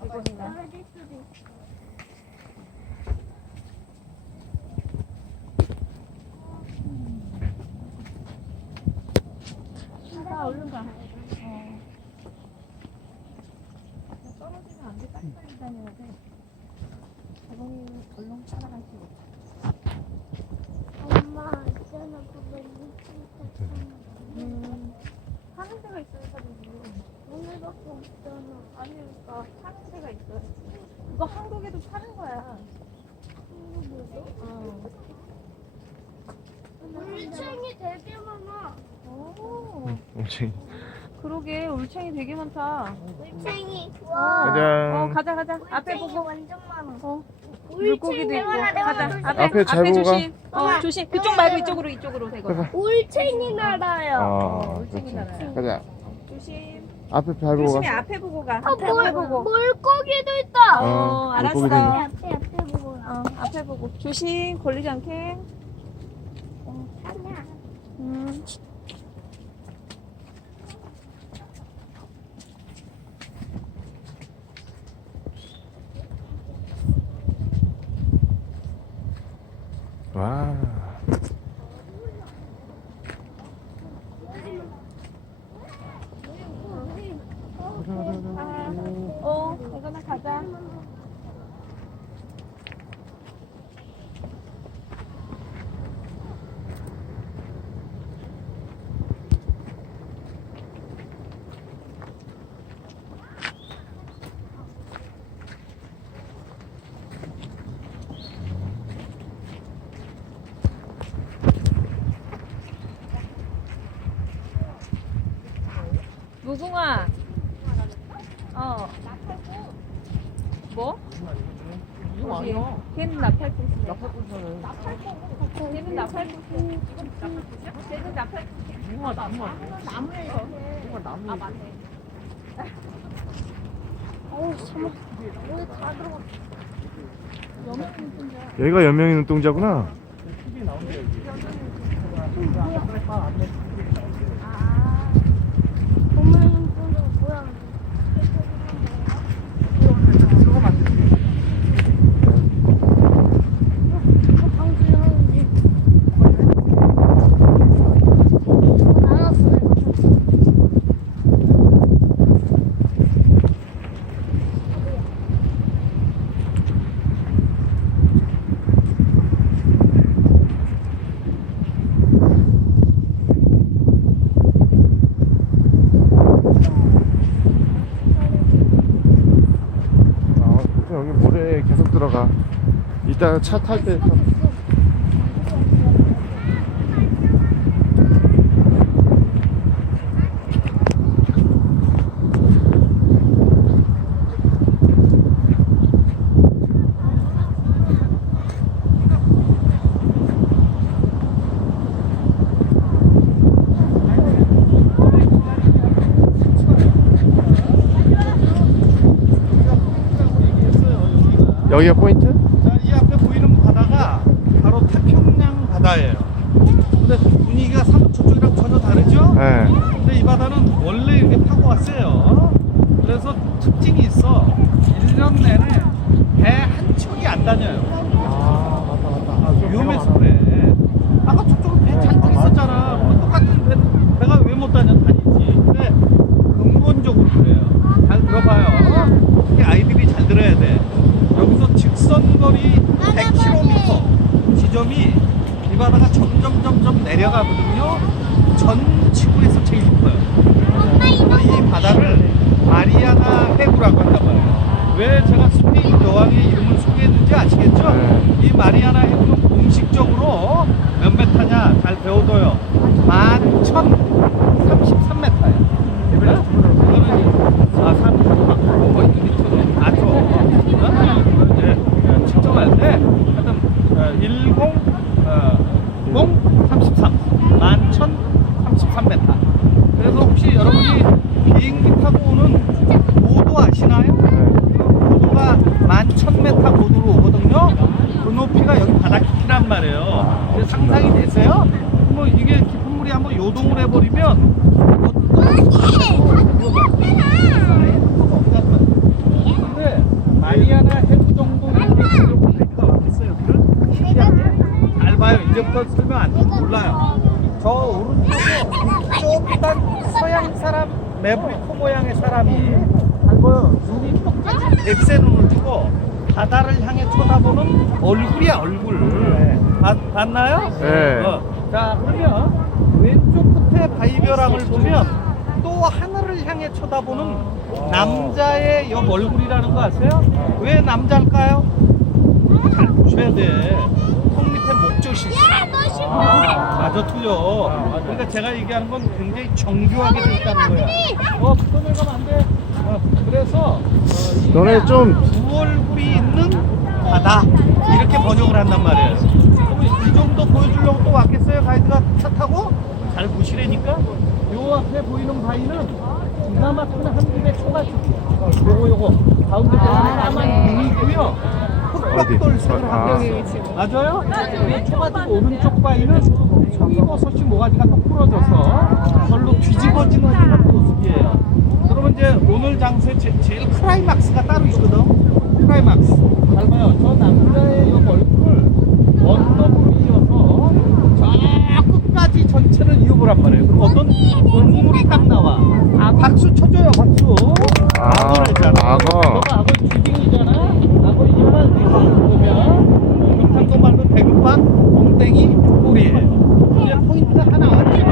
물고기가. 가, 얼른 가. 떨어지면 안 돼. 빨리빨리 다녀야 돼. 자동이 얼른 따라가시고. 엄마, 있잖아, 그거 사는 데가 있어요, 사장님. 오늘밖에 없잖아. 아니, 그러니까 파는 데가 있어요. 이거 한국에도 파는 거야. 물챙이 되게 많아. 오, 엄청. 그러게 울챙이 되게 많다. 물챙이. 가자. 가자 가자. 앞에 물챙이 보고. 완전 많아. 물고기도 있고. 가자. 앞에 잘 보고 조심. 조심. 그쪽 말고 이쪽으로 대고. 물챙이 날아요. 울챙이 나라야. 가자. 조심. 앞에 잘 보고 조심히 가. 앞에 보고 가. 앞에 앞에 보고. 물고기도 있다. 알았어. 물고기도 있네. 앞에 보고. 앞에 보고. 조심. 걸리지 않게. 하나. 와. 이거나 가자. 무궁화. 뭐? 이거 아니야. 걔는 나팔꽃이야. 나팔꽃이잖아. 걔는 나팔꽃이야. 걔는 나팔꽃이야. 무궁화 나무야. 나무예요. 무궁화 나무. 아 맞네. 어우, 참아. 여기 다 들어가. 여기가 연명이 눈동자구나. 뭐야? 엄마는 또 뭐야? 이거 방금 하는지. 알았어. 여기 모래에 계속 들어가. 이따 차 탈 때. 여기가 포인트? 자, 이 앞에 보이는 바다가 바로 태평양 바다예요. 근데 분위기가 저쪽이랑 전혀 다르죠? 네. 근데 이 바다는 원래 이렇게 파고 왔어요. 그래서 특징이 있어. 1년 내내 배 한 척이 안 다녀요. 아, 맞다. 위험해서 그래. 아까 저쪽은 배 잔뜩 있었잖아. 그럼 똑같은 배가 왜 못 다니지? 근데 근본적으로 그래요. 잘 들어봐요. 이게 아이들이 잘 들어야 돼. 여기서 직선거리 100km 지점이 이 바다가 점점 내려가거든요. 전 지구에서 제일 깊어요. 그래서 이 바다를 마리아나 해구라고 한단 말이에요. 왜 제가 스페인 여왕의 이름을 소개했는지 아시겠죠? 네. 이 마리아나 해구는 공식적으로 몇 메타냐 잘 배워둬요. 11,033m예요. 이거는 3 거의 2m 맞죠? 이제 측정할 때 하여튼 1033 11,033m. 그래서 혹시 여러분이 비행기 타고 오는 고도 아시나요? 고도가 11,000m 고도로 오거든요. 그 높이가 여기 바다 깊이란 말이에요. 그래서 상상이 되세요? 뭐 이게 깊은 물이 한번 요동을 해버리면 이제부터 설명 안 해도 몰라요. 저 오른쪽에 쪼그란 서양 사람 매브리코 모양의 사람이 보여. 눈이 똑같이 백세 눈을 뜨고 바다를 향해 쳐다보는 얼굴이야 얼굴. 봤나요? 네. 자 그러면 왼쪽 끝에 바위벼락을 보면 또 하늘을 향해 쳐다보는 남자의 옆 얼굴이라는 거 아세요? 왜 남자일까요? 잘 보셔야 돼. 턱 밑에 목젖이 있어. 맞아 틀려. 그러니까 제가 얘기하는 건 굉장히 정교하게 돼 있다는 거야. 그거 가면 안 돼. 그래서 너네 좀 두 얼굴이 있는 바다 이렇게 번역을 한단 말이에요. 그럼 이 정도 보여주려고 또 왔겠어요? 가이드가 차 타고? 잘 보시라니까. 요 앞에 보이는 바위는 기가 막힌 한국의 초가집이에요. 요거 가운데 까만 눈이고요. 흑박돌색을 하고 있어요. 맞아요? 이 초가집 오른쪽 바위는 송이버섯이 모가지가 또 부러져서 별로 뒤집어지는 그런 모습이에요. 그러면 이제 오늘 장소에 제일 클라이막스가 따로 있거든. 클라이막스. 잘 봐요. 저 남자의 이 얼굴을 언덕으로 이어서 저 끝까지 전체를 이어보란 말이에요. 그럼 어떤 동물이 딱 나와. 박수 쳐줘요, 박수. 악어래잖아. 악어. 너가 악어 쥐딩이잖아. 악어 이빨 보면 경상도 말로 대급박, 곰땡이, 꼬리에. 이제 포인트가 하나 왔지.